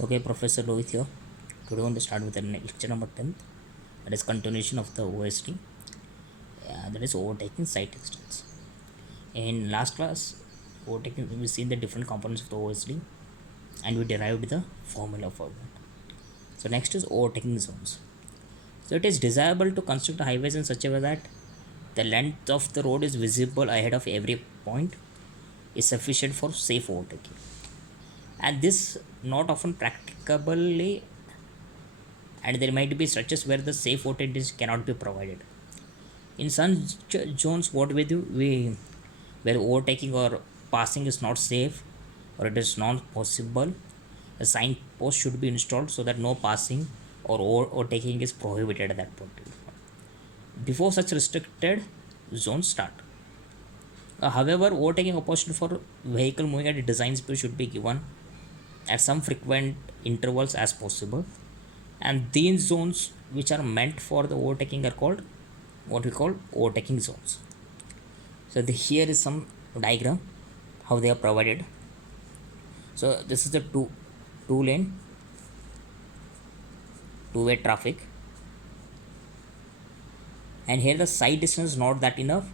Okay, Professor Rohit here. Today we want to start with the lecture number 10, that is continuation of the OSD, that is overtaking sight distance. In last class, overtaking we seen the different components of the OSD and we derived the formula for that. So next is overtaking zones. So it is desirable to construct highways in such a way that the length of the road is visible ahead of every point is sufficient for safe overtaking. And this not often practicably, and there might be stretches where the safe voltage cannot be provided. In some zones, what we do, we where overtaking or passing is not safe or it is not possible, a signpost should be installed so that no passing or overtaking is prohibited at that point before such restricted zones start. However, overtaking opportunity for vehicle moving at design speed should be given at some frequent intervals as possible, and these zones which are meant for the overtaking are called what we call overtaking zones. So here is some diagram how they are provided. So this is the two lane two-way traffic, and here the side distance is not that enough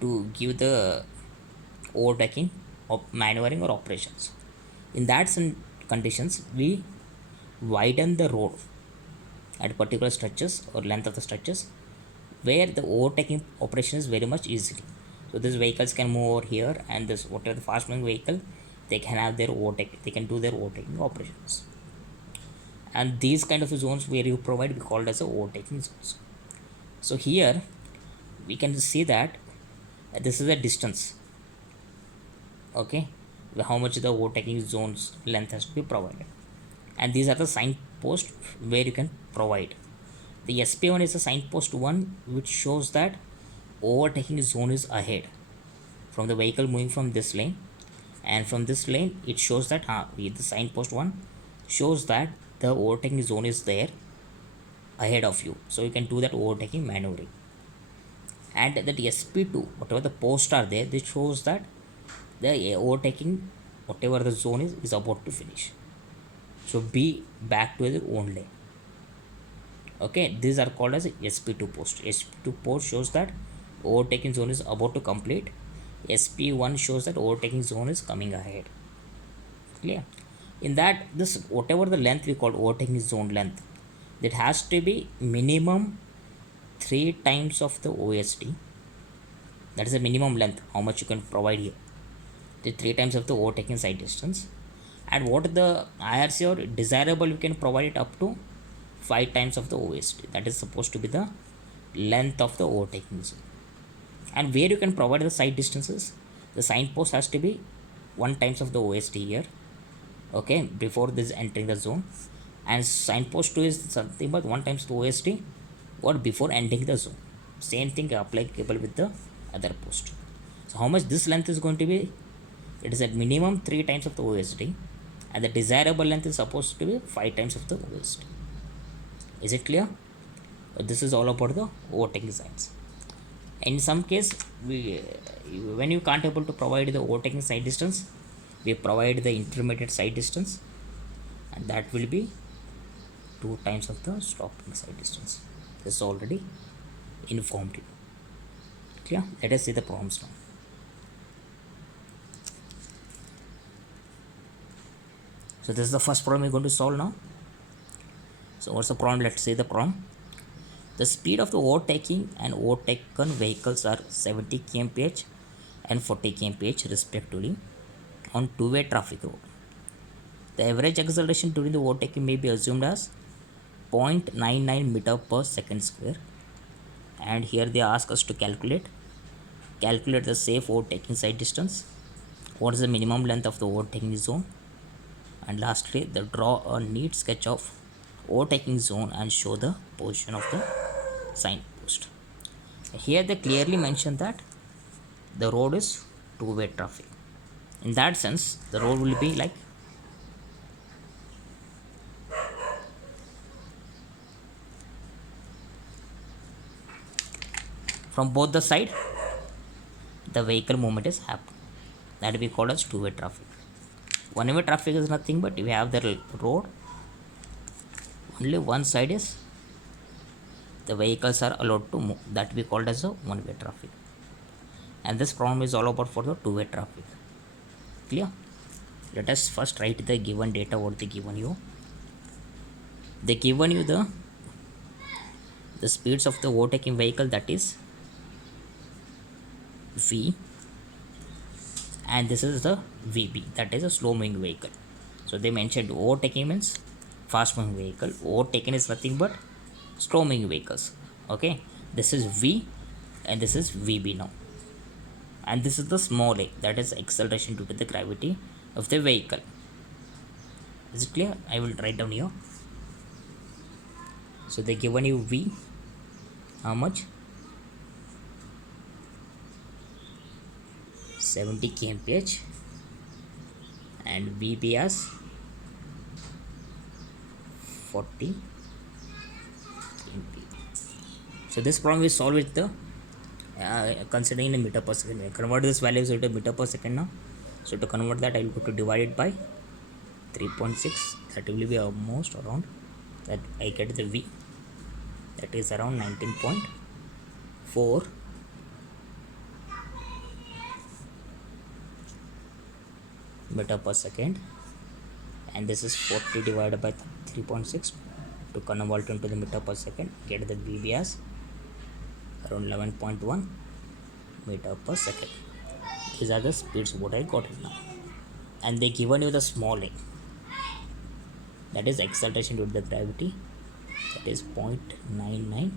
to give the overtaking of maneuvering or operations. In that conditions, we widen the road at particular stretches or length of the stretches where the overtaking operation is very much easily. So these vehicles can move over here, and this whatever the fast moving vehicle, they can have their overtake, they can do their overtaking operations. And these kind of zones where you provide we called as a overtaking zones. So here we can see that this is a distance, okay, how much the overtaking zones length has to be provided, and these are the signposts where you can provide. The SP1 is the signpost 1 which shows that overtaking zone is ahead from the vehicle moving from this lane, and from this lane it shows that the signpost 1 shows that the overtaking zone is there ahead of you, so you can do that overtaking maneuvering. And that SP2 whatever the posts are there, this shows that the overtaking whatever the zone is about to finish, so be back to your own lane. Okay, these are called as SP2 post. SP2 post shows that overtaking zone is about to complete. SP1 shows that overtaking zone is coming ahead. Clear? In that, this whatever the length we call overtaking zone length, that has to be minimum 3 times of the OSD. That is the minimum length how much you can provide here, the 3 times of the overtaking side distance. And what the IRC or desirable, you can provide it up to 5 times of the OSD. That is supposed to be the length of the overtaking zone. And where you can provide the side distances, the signpost has to be 1 times of the OSD here, okay, before this entering the zone. And signpost 2 is something but 1 times the OSD or before entering the zone. Same thing applicable with the other post. So how much this length is going to be? It is at minimum 3 times of the OSD, and the desirable length is supposed to be 5 times of the OSD. Is it clear? This is all about the overtaking signs. In some case, when you can't able to provide the overtaking side distance, we provide the intermediate side distance, and that will be 2 times of the stopping side distance. This is already informed you. Clear? Let us see the problems now. So this is the first problem we're going to solve now. So what's the problem? Let's see the problem. The speed of the overtaking and overtaken vehicles are 70 kmph and 40 kmph respectively on two-way traffic road. The average acceleration during the overtaking may be assumed as 0.99 meter per second square. And here they ask us to calculate the safe overtaking side distance, what is the minimum length of the overtaking zone, and lastly the draw a neat sketch of overtaking zone and show the position of the signpost. Here they clearly mention that the road is two-way traffic. In that sense, the road will be like from both the side the vehicle movement is happening. That we call as two-way traffic. One way traffic is nothing but we have the road, only one side is the vehicles are allowed to move, that we called as a one way traffic. And this problem is all about for the two way traffic. Clear? Let us first write the given data. What they given you, they given you the speeds of the overtaking vehicle, that is v, and this is the vb, that is a slow moving vehicle. So they mentioned overtaking means fast moving vehicle, overtaken is nothing but slow moving vehicles. Okay, this is v and this is vb now, and this is the small a, that is acceleration due to the gravity of the vehicle. Is it clear? I will write down here. So they given you v, how much, 70 kmph, and vb as 40 kmph. So this problem is solved with the considering in a meter per second. I convert this value into meter per second now. So to convert that, I will go to divide it by 3.6. That will be almost around that I get the v, that is around 19.4 meter per second, and this is 40 divided by 3.6. To convert into the meter per second, get the vb as around 11.1 meter per second. These are the speeds what I got it now. And they given you the small a, that is acceleration due to the gravity, that is 0.99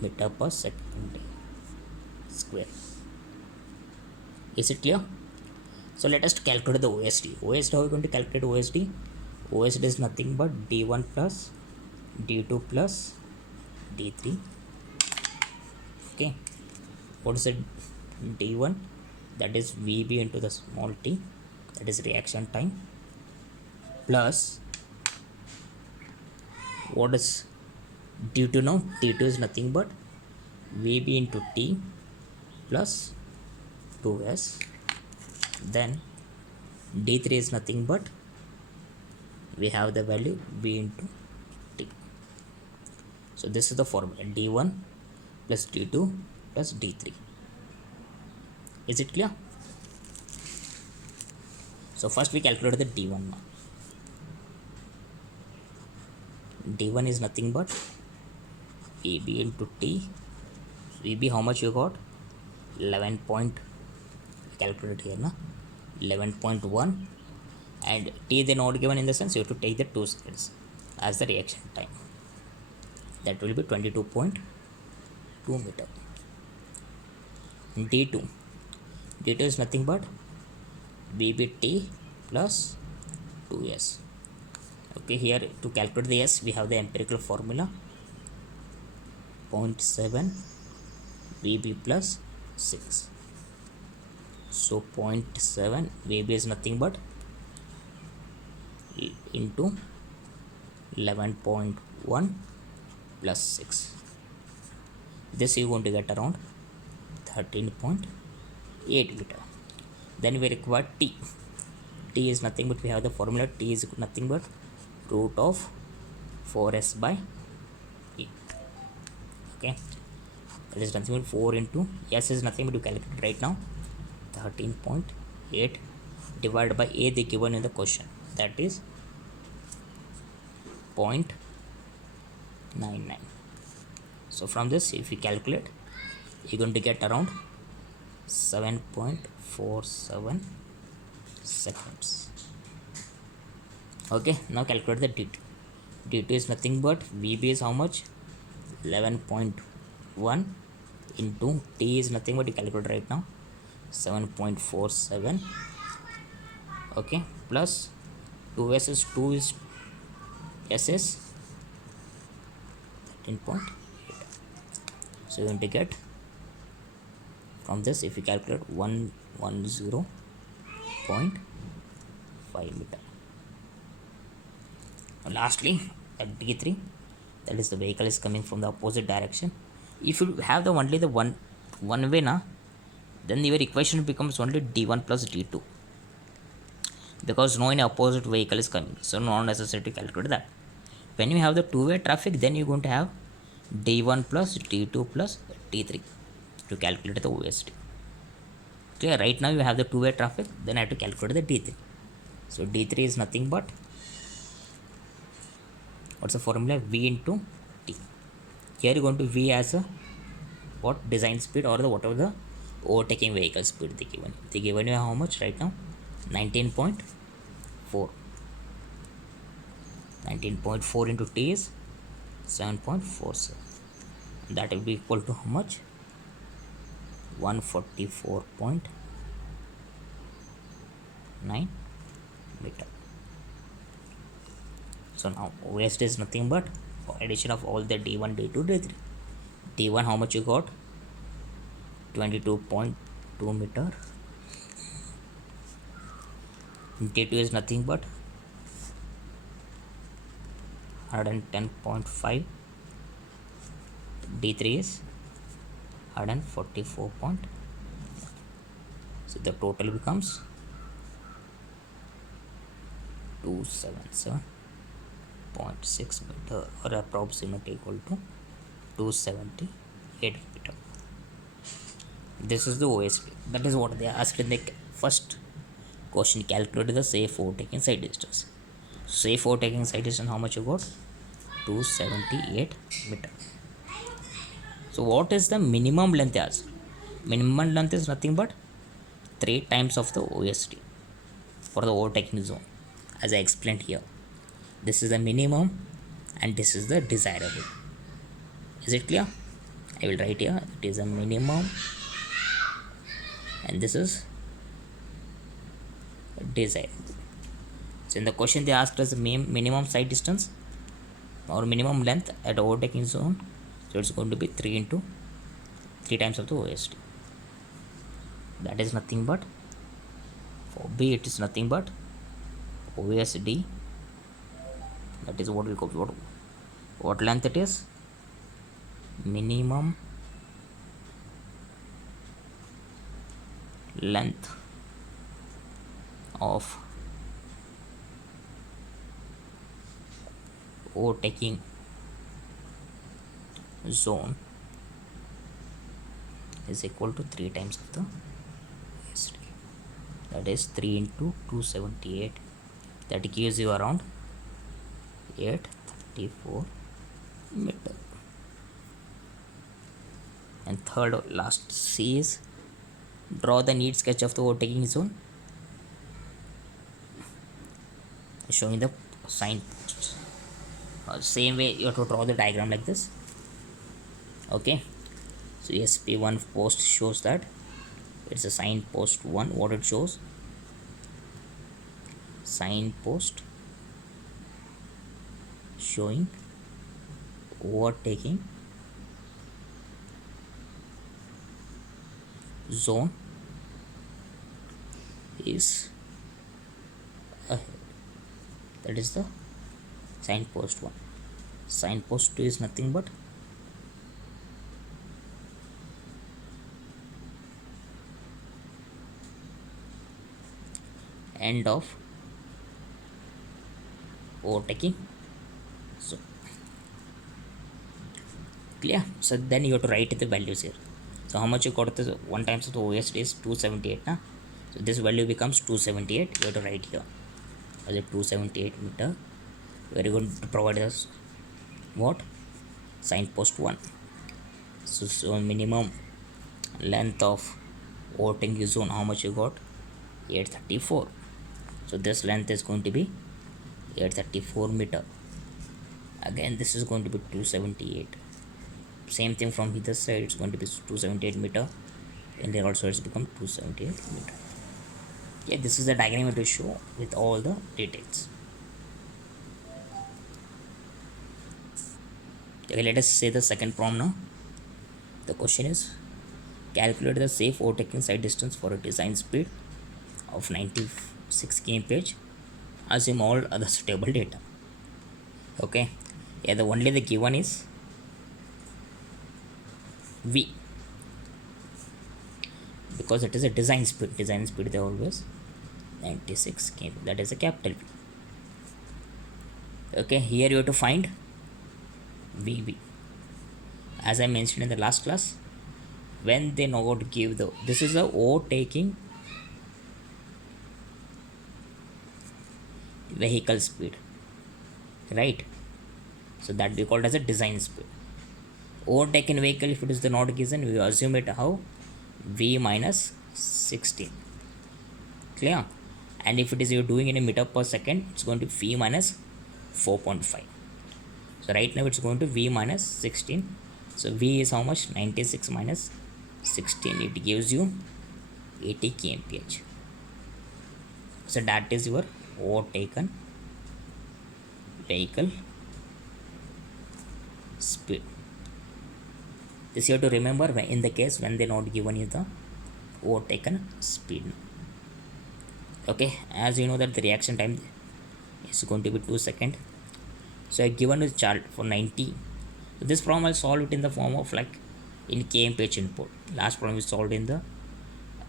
meter per second square. Is it clear? So let us calculate the OSD. OSD, how are we going to calculate OSD? OSD is nothing but d1 plus d2 plus d3. Okay, what is it? d1, that is vb into the small t, that is reaction time, plus what is d2 now? d2 is nothing but vb into t plus 2s. Then d3 is nothing but we have the value v into t. So this is the formula, d1 plus d2 plus d3. Is it clear? So first we calculate the d1 now. d1 is nothing but vb into t. vb, how much you got? 11 point, calculate here na, 11.1, and t they not given, in the sense you have to take the 2 seconds as the reaction time. That will be 22.2 meter. d2 is nothing but vbt plus 2s. Okay, here to calculate the s, we have the empirical formula, 0.7 vb plus 6. So 0.7 vb is nothing but into 11.1 plus 6. This you are going to get around 13.8 meter. Then we require t. T is nothing but we have the formula, t is nothing but root of 4s by e. Okay, that is nothing but 4 into s is nothing but you calculate right now, 13.8 divided by a they given in the question, that is 0.99. So from this, if we calculate, you're going to get around 7.47 seconds. Okay, now calculate the d2. d2 is nothing but vb is how much? 11.1 into t is nothing but you calculate right now, 7.47. okay, plus 2s is 2 is s is 13.8. So you're going to get from this, if you calculate 110.5 meter. Lastly, at d3, that is the vehicle is coming from the opposite direction. If you have the only the one way na, then your equation becomes only d1 plus d2. because no any opposite vehicle is coming, so not necessary to calculate that. When you have the two-way traffic, then you're going to have d1 plus d2 plus d3 to calculate the OSD. Clear? Right now you have the two-way traffic, then I have to calculate the d3. So d3 is nothing but, what's the formula? V into t. Here you're going to V as a what design speed, or the whatever the overtaking vehicle speed they given. They given you how much right now? 19.4. 19.4 into t is 7.47. That will be equal to how much? 144.9 meter. So now OSD is nothing but addition of all the d1, d2, d3. d1 how much you got? 22.2 meter. d2 is nothing but 110.5. d3 is 144 point. So the total becomes 277.6 meter, or approximately equal to 278 meter. This is the OSD. That is what they asked in the first question. Calculate the safe overtaking side distance. Safe overtaking side distance, how much you got? 278 meter. So what is the minimum length as? Minimum length is nothing but 3 times of the OSD for the overtaking zone, as I explained here. This is the minimum and this is the desirable. Is it clear? I will write here. It is a minimum and this is desirable. So in the question they asked us the minimum side distance or minimum length at overtaking zone. So it's going to be 3 into 3 times of the OSD. That is nothing but, for B it is nothing but OSD. That is what we call what length it is? Minimum length of overtaking zone is equal to 3 times of the OSD. That is 3 into 278. That gives you around 834 meter. And third last C is draw the neat sketch of the overtaking zone showing the signposts. Same way you have to draw the diagram like this. Okay, so SP1 post shows that it's a signpost 1. What it shows? Signpost showing overtaking zone is ahead. That is the signpost 1. Signpost 2 is nothing but end of overtaking zone. Clear? So then you have to write the values here. So how much you got? The 1 times of the OSD is 278 na? So this value becomes 278. You have to write here as a 278 meter. We are going to provide us what? Signpost 1. So minimum length of overtaking zone, how much you got? 834. So this length is going to be 834 meter. Again this is going to be 278. Same thing from either side, it's going to be 278 meter, and there also it's become 278 meter. Yeah, this is the diagram to show with all the details. Okay, let us say the second problem now. The question is calculate the safe overtaking side distance for a design speed of 96 km/h. Assume all other suitable data. Okay, yeah, the only the given is V, because it is a design speed. Design speed they always 96 km, that is a capital V. Okay, here you have to find VB. As I mentioned in the last class, when they know what to give the, this is the overtaking vehicle speed, right? So that we called as a design speed. Overtaken vehicle, if it is the not given, we assume it how V minus 16. Clear? And if it is you're doing in a meter per second, it's going to V minus 4.5. So right now it's going to V minus 16. So V is how much? 96 minus 16. It gives you 80 kmph. So that is your overtaken vehicle speed. This you have to remember when, in the case when they not given you the overtaken speed. Okay, as you know that the reaction time is going to be 2 seconds. So I given a chart for 90. So this problem I'll solve it in the form of like in kmph input. Last problem is solved in the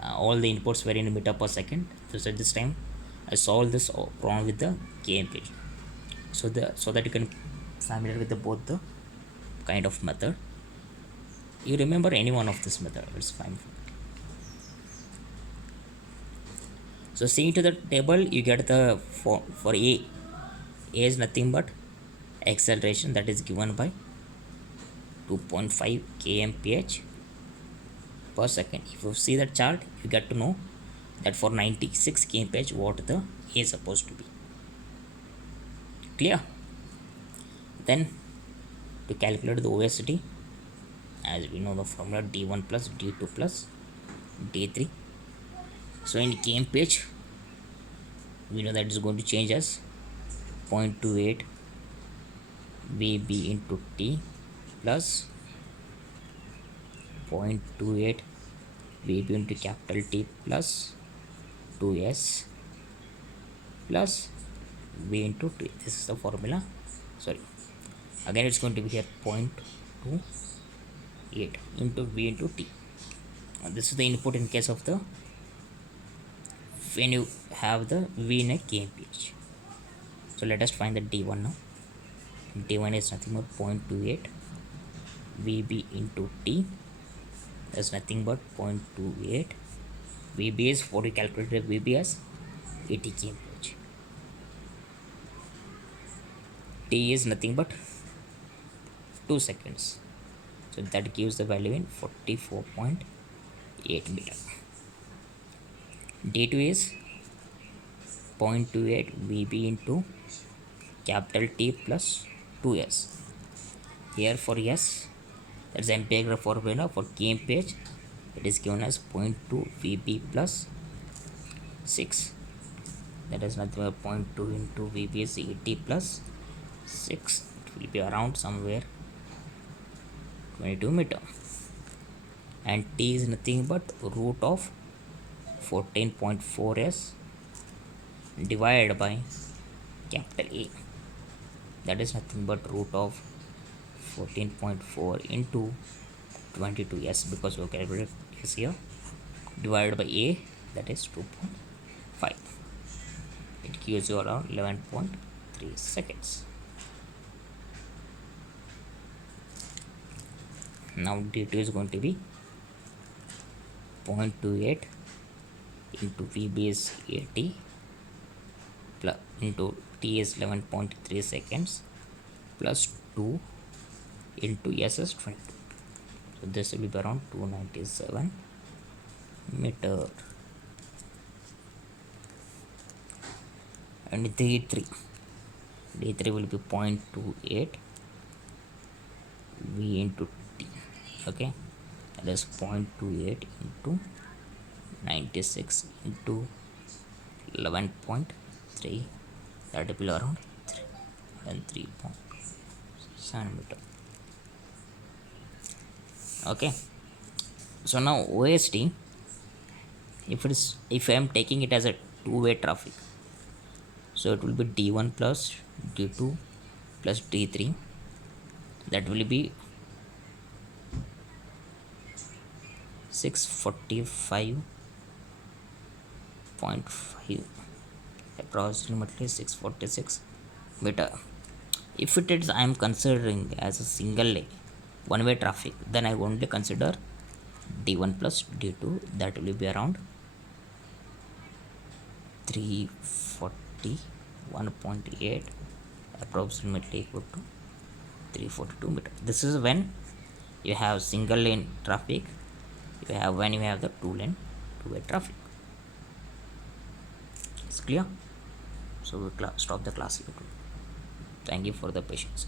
all the inputs were in meter per second. So at this time I solved this problem with the kmph. So that you can familiar with the both the kind of method. You remember any one of this method, it's fine. So seeing to the table, you get the for A is nothing but acceleration that is given by 2.5 kmph per second. If you see the chart, you get to know that for 96 kmph what the A is supposed to be. Clear? Then to calculate the OSD, as we know the formula d1 plus d2 plus d3. So in kmph, we know that is going to change as 0.28 VB into T plus 0.28 VB into capital T plus 2S plus V into T. This is the formula. Sorry, again it's going to be here 0.28 into V into T. This is the input in case of the when you have the V in a kmph. So let us find the D1 now. D1 is nothing but 0.28 VB into T. That's nothing but 0.28. VB is for we calculated VB as 80 kmph. T is nothing but 2 seconds. So that gives the value in 44.8 meter. D2 is 0.28 VB into capital T plus 2S. Here for S, that's empirical formula for kmph. It is given as 0.2 VB plus 6. That is nothing but 0.2 into VB is 80 plus 6. It will be around somewhere 22 meter. And T is nothing but root of 14.4S divided by capital A. That is nothing but root of 14.4 into 22S, because we calculated is here, divided by A, that is 2.5. It gives you around 11.3 seconds. Now D2 is going to be 0.28 into VB is 80 plus into T is 11.3 seconds plus 2 into S is 22. So this will be around 297 meter. And D3 will be 0.28 V into T. Okay, that is 0.28 into 96 into 11.3, that will be around 3 and 3.7 meter. Okay, so now OSD, if I am taking it as a two-way traffic, so it will be D1 plus D2 plus D3, that will be 645 0.5, approximately 646 meter. If it is I am considering as a single lane one way traffic, then I only consider d1 plus d2, that will be around 341.8, approximately equal to 342 meter. This is when you have single lane traffic, you have when you have the two-way traffic. It's clear. So we stop the class here. Thank you for the patience.